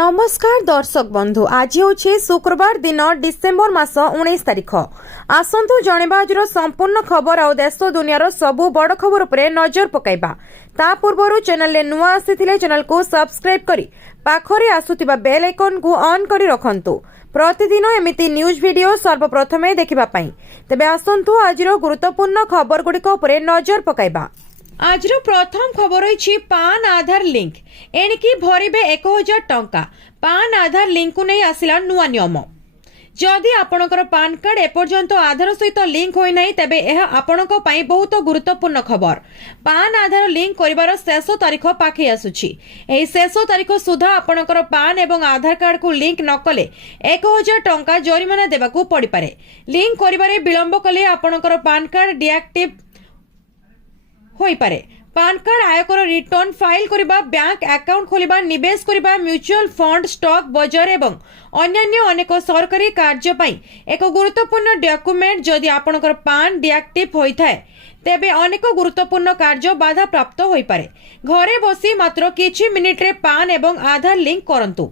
नमस्कार दर्शक बंधु आज हूँ शुक्रवार दिन डिसेम्बर मास 19 तारिख आसतु जनवा आज संपूर्ण खबर आ देश दुनियार सबु बड़ खबर पर नजर पकाइबा ता पूर्व चैनल रे नुआ आसीथिले चैनल को सब्सक्राइब करी पाखरे आसुतिबा बेल आइकन को ऑन करी रखंतु प्रतिदिन एमिति न्यूज वीडियो सर्वप्रथमे देखिबा पई तेबे आसतु आज गुरुत्वपूर्ण खबर गुड़िक उपरे नजर पकाइबा। आज प्रथम खबर रही पान आधार लिंक एणिकी भरिबे 1000 टंका पान आधार लिंक को नहीं आसिला नुआ नियम जदि आपणकर पान कार्ड एपर्यंत आधार सहित लिंक होई नाही तेबे एहा आपणक पई बहुत गुरुत्वपूर्ण खबर। पान आधार लिंक करिवार शेष तारीख पाखे आसुछि एही शेष तारीख सुधा आपणकर पान एवं आधार कार्ड को लिंक न कले 1000 टंका जरिमाना देबाकू पड़ी पारे। लिंक करिवारे विलंब कले आपणकर पान कार्ड डिएक्टिव होई पारे। पान कार्ड आयकर रिटर्न फाइल करिबा बैंक अकाउंट खोलिबा निवेश करिबा म्यूचुअल फंड स्टॉक बाजार एवं अन्य अनेक सरकारी कार्य पई एक गुरुत्वपूर्ण डॉक्यूमेंट जदि आपनकर पान डिएक्टिव होई थाए तेबे अनेक गुरुत्वपूर्ण कार्य बाधा प्राप्त होई पारे। घरे बसी मात्र किछि मिनिट रे पान एवं आधार लिंक करंतु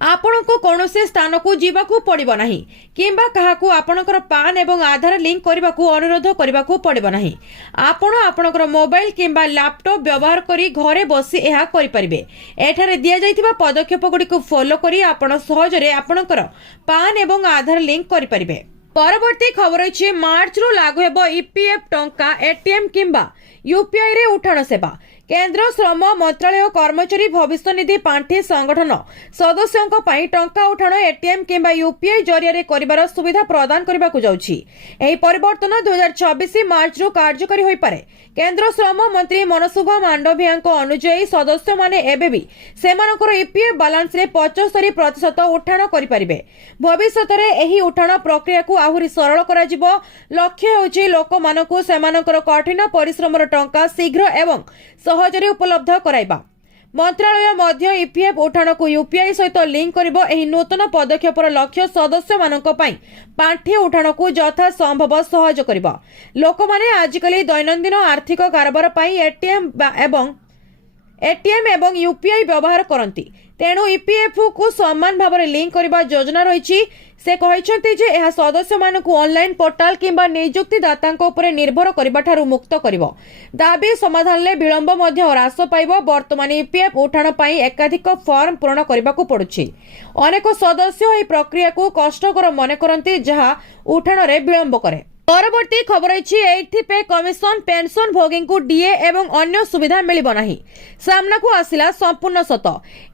आपनको कौनसी स्थान को जीवाकू पड़िबो नाही किंबा काहाकू आपनकर पान एवं आधार लिंक करबाकू अनुरोध करबाकू पड़िबो नाही। आपण आपनकर मोबाइल किंबा लैपटॉप व्यवहार करी घरे बसी एहा करि परिबे। एठारे दिया जाइथिबा पदक्षेप गुडी को फॉलो करी आपण सहजरे आपनकर पान एवं आधार लिंक करि परिबे। परवर्ती खबर अछि मार्च रु लागू हेबो ईपीएफ टंका एटीएम किंबा यूपीआई रे उठाण सेवा। केंद्र श्रम मंत्रालय कर्मचारी भविष्य निधि पांठी संगठन सदस्यों पई टंका उठाण एटीएम किंबा यूपीआई जरिया करिवार सुविधा प्रदान करबा को जाउछि। एही परिवर्तन 2024 मार्च रु कार्यकारी होई पारे। केंद्र श्रम मंत्री मनसुख मांडवियाक अनुसार सदस्य माने एबेबी सेमानकर ईपीएफ बैलेंस रे 75% उठाण करि परिबे। भविष्यत रे एही उठाण प्रक्रिया को आहुरी सरल करा जिवो। लक्ष्य होछि लोक मानकु सेमानकर कठिन परिश्रमर टंका शीघ्र एवं सहजरे उपलब्ध कराइबा। मंत्रालय मध्य ईपीएफ उठाण को यूपीआई सहित लिंक करिबो। एही नूतन पदक्षेपर लक्ष्य सदस्य मानक पई पांठी उठाण को यथा संभव सहज करिबो। लोक माने आजिकली दैनंदिन आर्थिक कारबार पई एटीएम एवं यूपीआई व्यवहार करंती तेणु ईपीएफ को समान भाव में लिंक करबा योजना रही। से कहते जे यह सदस्य मानक ऑनलाइन पोर्टाल किंबा नियुक्तिदाता उपरे निर्भर करबा ठारू मुक्त करिवो। दाबी समाधान ले विलंब मध्य ह्रास पाइबो। वर्तमान ईपीएफ उठाण पई एकाधिक फॉर्म पूर्ण करबाकू पड़ुछि। अनेक सदस्य एही प्रक्रिया को कष्टकर मन करंती जहा उठाण रे विलंब करे। परवर्ती खबर अछि एथि पे कमिशन पेंशन भोगी को डीए एवं अन्य सुविधा मिलिबो नाही। सामना को आसिला संपूर्ण सत।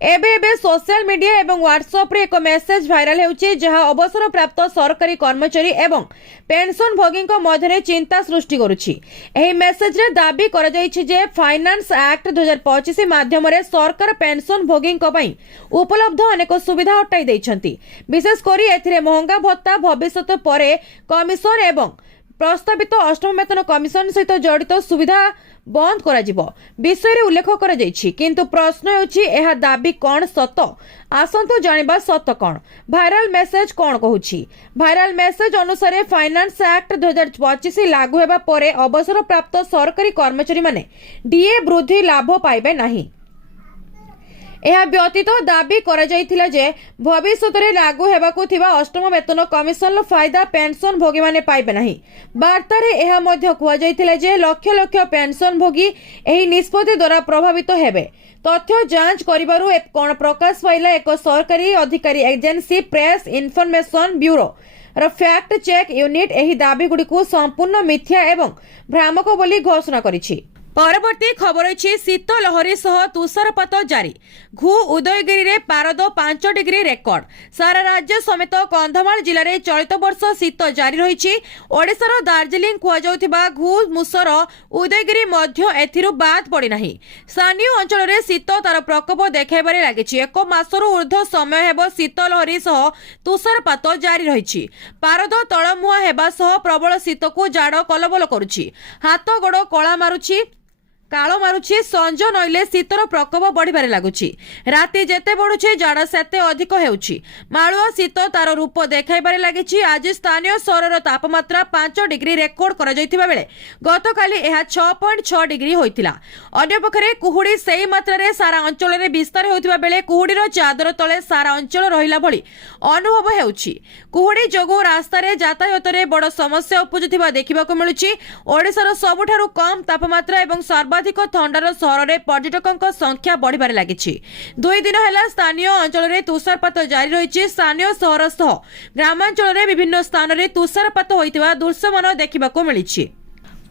एबे सोशल मीडिया एवं व्हाट्सएप रे एक मेसेज वायरल हेउछि जहा अवसर प्राप्त सरकारी कर्मचारी एवं पेंशन भोगी मध्य चिंता सृष्टि करुछि। एही मेसेज रे दाबी करा जायछि जे फाइनेंस एक्ट 2025 माध्यम रे सरकार पेंशन भोगी पई उपलब्ध अनेक सुविधा हटाई दैछंती। विशेष करी एथिरे महंगा भत्ता भविष्यत परे कमिशन एवं प्रस्तावित अष्टम वेतन कमिशन सहित जड़ित सुविधा बंद करा जिवो विषय उल्लेख करा जायछि। किंतु प्रश्न होछि एहा दाबी कोन सत। आसंतु जानिबा सत कोन। वायरल मेसेज कोन कहूछि। वायरल मेसेज अनुसार फाइनेंस एक्ट 2025 लागू हेबा परे अवसर प्राप्त सरकारी कर्मचारी माने डीए वृद्धि लाभ पाइबे नाही। यह व्यतीत दाबी करा जायथिला जे भविष्यत रे लागू हेबाकू थिबा अष्टम वेतन कमिशन फायदा पेंशन भोगी माने पाइबे नाही। वार्ता रे एहा मध्य कुआ जायथिला जे लक्ष लक्ष पेंशन भोगी एही निष्पत्ति द्वारा प्रभावित हेबे। तथ्य जांच करिबारु कोन प्रकाश पाइला एक सरकारी अधिकारी एजेंसी प्रेस इन्फॉर्मेशन ब्यूरो र फैक्ट चेक यूनिट एही दाबी गुडी को संपूर्ण मिथ्या एवं भ्रामक बोली घोषणा करिछि। परवर्ती खबर अछि शीत लहरी सह तुषारपात जारी। घु उदयगिरी रे पारद 5 डिग्री रेकर्ड। सारा राज्य समेत कंधमाल जिले में चलित वर्ष शीत जारी रही। ओडिशार दार्जिलिंग कुआ जाउथिबा घु मुसर उदयगिरी मध्य एथिरु बाद पड़ी नाही। स्थानीय अंचल में शीत तार प्रकोप देखाइबारे लागिछि। एक मासरु ऊर्ध्व समय हेबो शीत लहरी सह तुषारपात जारी रही। पारद तळमुहा हेबा सह प्रबल शीत को जाड़ कलबल करुछि। हाथ गोड़ कला मारुछि। काळ मारुछि संज नईले शीतर प्रकोप बढ़िबारे लागुछि राति जेते बढुछि जाड़ा सेते अधिक हेउछि माळुआ शीत तार रूप देखाइबारे लागिछि आज स्थानीय सहरर तापमात्रा 5 डिग्री रेकर्ड करा जायतिबा बेले गतकाली एहा 6.6 डिग्री होइतिला अन्यपक्षरे कुहुडी सेही मात्रारे सारा अंचल रे विस्तार होइतिबा बेले कुहुडीर चादर तले सारा अंचल रहिला भଳି अनुभव हेउछि कुहुडी जोगु रास्ता रे यातायात रे बड़ समस्या उपजुथिबा देखिबाकु मिलुछि ओडिसार सबुठारु कम तापमात्रा एवं सर्वाधिक थंडार सहर रे पर्यटकक संख्या बढ़िबारे लागिछि 2 दिन हेला स्थानीय अंचल रे तुषारपात जारी रहिछि स्थानीय सहर सह ग्रामांचल रे विभिन्न स्थान रे तुषारपात होइतिबा दृश्यमान देखिबाकु मिलिछि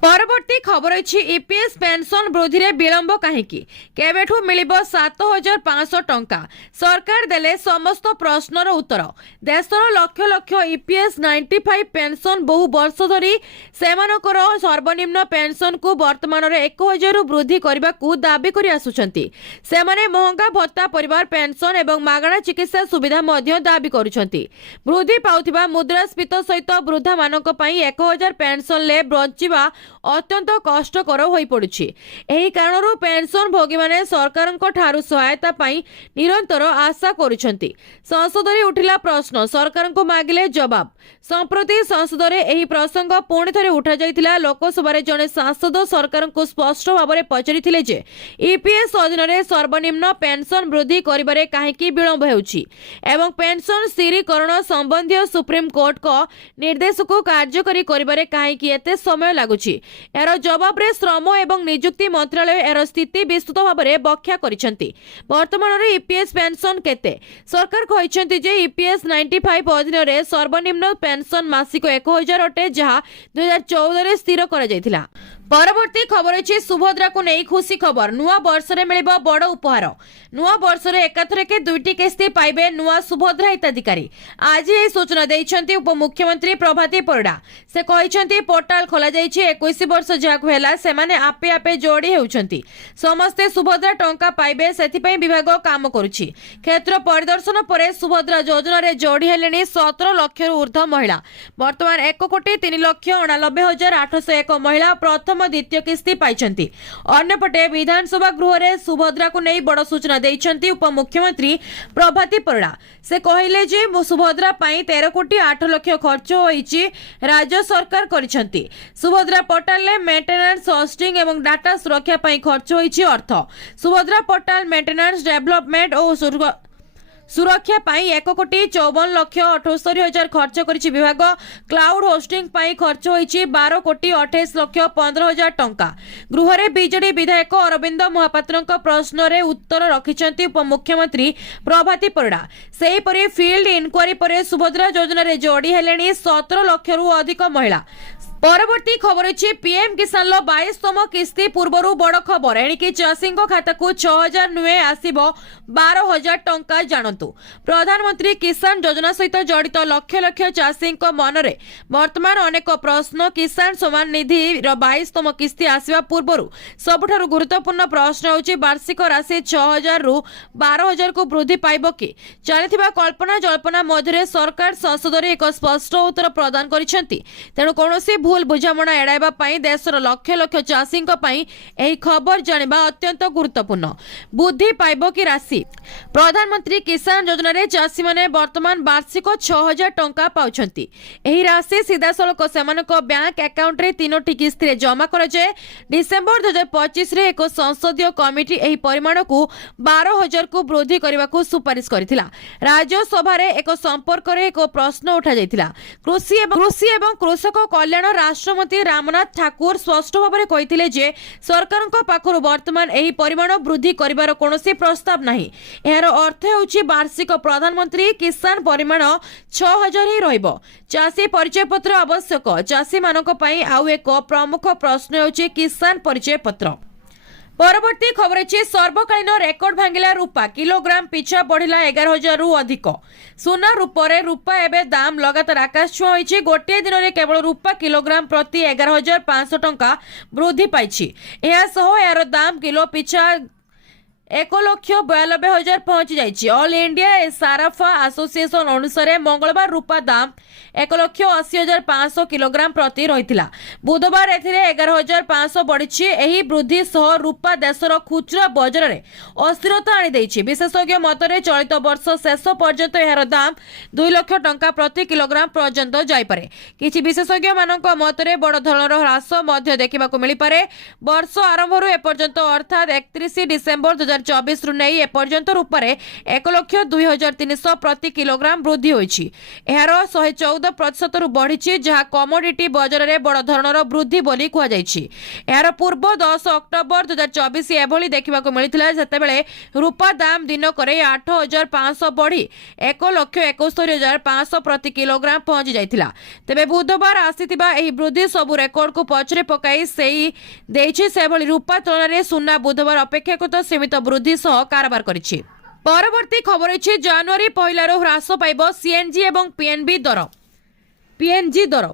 परवर्ती खबर अछि ईपीएस पेंशन वृद्धि रे विलंब काहेकि केबेठु मिलिबो 7500 टंका सरकार देले समस्त प्रश्नर उत्तर देशर लक्ष लक्ष ईपीएस 95 पेंशन बहु वर्ष धरी सेमानकर सर्वनिम्न पेंशन को वर्तमान रे 1000 रु वृद्धि करबा को दाबी करि आसुछंती सेमाने महंगा भत्ता परिवार पेंशन एवं मागणा चिकित्सा सुविधा मध्य दाबी करूछंती वृद्धि पाउथिबा मुद्रास्फीति सहित वृद्धा मानक पई 1000 पेंशन ले बंचिबा अत्यंत कष्टकर होई पड़ुछि एही कारणरू पेंशन भोगी माने सरकारक ठारू सहायता पाई निरंतर आशा करूछंती संसद रे उठिला प्रश्न सरकारक मागिले जवाब संप्रति संसद रे एही प्रसंग पुणी थरे उठा जायतिला लोकसभा रे जने सांसद सरकारक स्पष्ट भाबरे पचरिथिले जे ईपीएस अधीन रे सर्वनिम्न पेंशन वृद्धि करिबारे काहेकि विलंब हेउछि एवं पेंशन स्थिरीकरण संबंधी सुप्रीम कोर्ट को निर्देश को कार्यकारी करिबारे काहेकि एते समय लागुछि एरो जवाब रे श्रम एवं नियुक्ति मंत्रालय एरो स्थिति विस्तृत भाबरे व्याख्या करिसंती वर्तमान रे ईपीएस पेंशन केते सरकार कहिसंती जे ईपीएस 95 अधीन रे सर्वनिम्न पेंशन मासिक 1000 अटे जहा 2014 रे स्थिर करा जायतिला परवर्ती खबर अछि सुभद्रा को नै खुशी खबर नुआ वर्ष रे मिलिबो बड़ उपहार नुआ वर्ष रे एकाथरे के दुईटी किस्ती पाइबे नुआ सुभद्रा हिताधिकारी आज ए सूचना दैछंती उपमुख्यमंत्री प्रभाती परिडा से कहिसंती पोर्टल खोला जायछि 21 वर्ष जाक हेला से माने आपे आपे जोड़ी हेउछंती समस्ते सुभद्रा टंका पाइबे सेथि पई विभाग काम करूछि क्षेत्र परिदर्शन परे सुभद्रा योजना रे जोड़ी हेलेनी 17 लाख रु ऊर्ध्व महिला वर्तमान 1,93,89,801 महिला प्रथम द्वितीय किस्ती पाइछंती अन्यपटे विधानसभा गृह रे सुभद्रा को नै बड़ सूचना दैछंती उपमुख्यमंत्री प्रभाती परिडा से कहिले जे सुभद्रा पई 13 कोटी 8 लाख खर्च होईछि राज्य सरकार करिसंती सुभद्रा पोर्टल ले मेंटेनेंस होस्टिंग एवं डाटा सुरक्षा पई खर्च होईछि अर्थ सुभद्रा पोर्टल मेंटेनेंस डेवलपमेंट और सुरक्षा पाई 1,54,78,000 खर्च करिछि विभाग क्लाउड होस्टिंग पाई खर्च होईछि 12,28,15,000 टंका गृह रे बीजेडी विधायक अरविंद महापात्रक प्रश्न रे उत्तर रखिछंती उपमुख्यमंत्री प्रभाती परिडा सेही परे फील्ड इनक्वारी परे सुभद्रा योजना रे जोड़ी हेलेनी 17 लाख रु अधिक महिला परवर्ती खबर अछि पीएम किसान लो 22तम किस्ती पूर्वरु बड़ खबर एणिकी चाषीक खाता को 6000 नुए आसीबो 12000 टंका जानतु प्रधानमंत्री किसान योजना सहित जड़ित लक्ष लक्ष चाषीक मनरे वर्तमान अनेक प्रश्न किसान सम्मान निधि रो 22तम किस्ती आसीबा पूर्वरु सबठारु गुरुत्वपूर्ण प्रश्न होछि वार्षिक राशि 6000 रु 12000 को वृद्धि पाइबो कि चलिथिबा कल्पना जल्पना मध्यरे सरकार संसद रे एक स्पष्ट उत्तर प्रदान करिसेंती तेणु कोनोसी भूल बुझामणा एड़ाइबा पई देशर लक्ष लक्ष चाषीक पई एही खबर जानिबा अत्यंत गुरुत्वपूर्ण बुद्धि पाइबो कि राशि प्रधानमंत्री किसान योजना रे चाषी माने वर्तमान वार्षिक 6000 टंका पाउछंती एही राशि सीधासलख सेमानक बैंक अकाउंट रे 3टी किस्ती रे जमा करा जाय डिसेंबर 2025 रे एक संसदीय कमिटी एही परिमाण को 12000 को वृद्धि करबा को सुपारिश करथिला राज्य सभा रे एक संपर्क रे एक प्रश्न उठा जायतिला कृषि एवं कृषक कल्याण राष्ट्रमंत्री रामनाथ ठाकुर स्पष्ट भाव में कहिथिले जे सरकारक पाखरु वर्तमान एही परिमाण वृद्धि करिवार कोनोसी प्रस्ताव नाही एहार अर्थ हेउछि वार्षिक प्रधानमंत्री किसान परिमाण 6000 ही रहइबो चाषी परिचय पत्र आवश्यक चाषी मानक पई आउ एक प्रमुख प्रश्न हेउछि किसान परिचय पत्र परवर्ती खबर अछि सर्वकालीन रेकर्ड भांगिला रूपा किलोग्राम पिछा बढ़िला 11000 रु अधिक सोना रूपरे रूपा एबे दाम लगातार आकाश छुआ होइछि गोटे दिन रे केवल रूपा किलोग्राम प्रति 11500 टंका वृद्धि पाइछि एहा सह यार दाम किलो पिछा 1,92,000 पहुंची जाइछि। ऑल इंडिया साराफा एसोसिएशन अनुसार मंगलवार रूपा दाम 1,80,500 किलोग्राम प्रति रही। बुधवार एथिरे 11,500 बढ़ी। एही वृद्धि सह रूपा देशर खुचरा बजार में अस्थिरता आनी देछि। विशेषज्ञ मतरे चलित वर्ष शेष पर्यंत एहार दाम 2 लाख टंका प्रति किलोग्राम पर्यंत जाइपारे। किछि विशेषज्ञ मानक मतरे बड़ धरणर ह्रास मध्य देखिबाकू मिली पारे। वर्ष आरंभରୁ एपर्यंत अर्थात 31 डिसेम्बर 2024 रु नै एपर्यंत रूपारे 1,02,300 प्रति किलोग्राम वृद्धि होइछि। एहार 114% रु बढ़िछि, जहा कमोडिटी बजार में बड़ धरणर वृद्धि बोली कुहा जाइछि। एहार पूर्व 10 अक्टोबर 2024 एभली देखिबाकू मिलिथिला, जेतेबेले रूपा दाम दिनकरे 8,500 बढ़ी 1,71,500 प्रति किलोग्राम पहुंची जाइथिला। तेबे बुधवार आसीथिबा एही वृद्धि सबु रेकर्ड को पछरे पकाई सेही देइछि। सेभली रूपा तुलनाରେ सुना बुधवार अपेक्षाकृत सीमित वृद्धि सह कारबार करिछि। परवर्ती खबर अछि जनवरी पहिलारो ह्रास पाइबो सीएनजी एवं पीएनजी दर।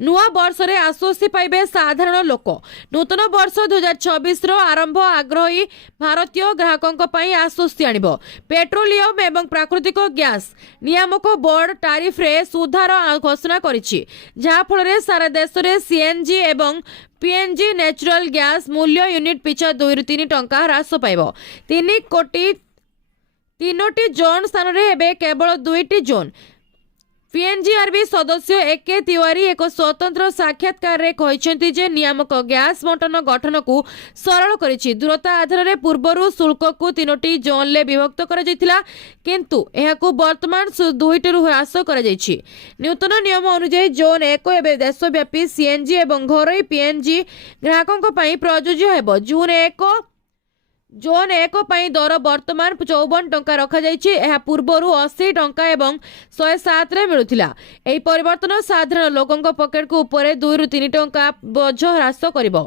नुआ वर्ष रे आश्वस्ति पाइबे साधारण लोक। नूतन वर्ष 2026 रो आरंभ आग्रही भारतीय ग्राहकों पई आश्वस्ति आनिबो। पेट्रोलियम एवं प्राकृतिक गैस नियामक बोर्ड टारिफ रे सुधार घोषणा करिछि, जहा फल रे सारा देश रे सीएनजी एवं पीएनजी नेचुरल गैस मूल्य यूनिट पिछा 2 रु 3 टंका ह्रास पाइबो। 3 जोन स्थान रे एबे केवल 2 जोन। पीएनजीआरबी सदस्य एके तिवारी एक स्वतंत्र साक्षात्कार रे कहिसेंति जे नियामक गैस बंटन गठन को सरल करिछि। दूरता आधार रे पूर्वरु शुल्क को 3 जोन ले विभक्त करा जैथिला, किंतु एहाकू वर्तमान 2 रु ह्रास करा जैछि। नूतन नियम अनुसार जोन 1 एबे देशव्यापी सीएनजी एवं घरोई पीएनजी ग्राहकों पई प्रयोज्य हेबो। जोन 1 पई दर वर्तमान 54 टंका रखा जाइछि। एहा पूर्वरु 80 टंका एवं 107 रे मिलुथिला। एही परिवर्तन साधारण लोकंक पॉकेट को ऊपर 2 रु 3 टंका बोझ ह्रास करिवो।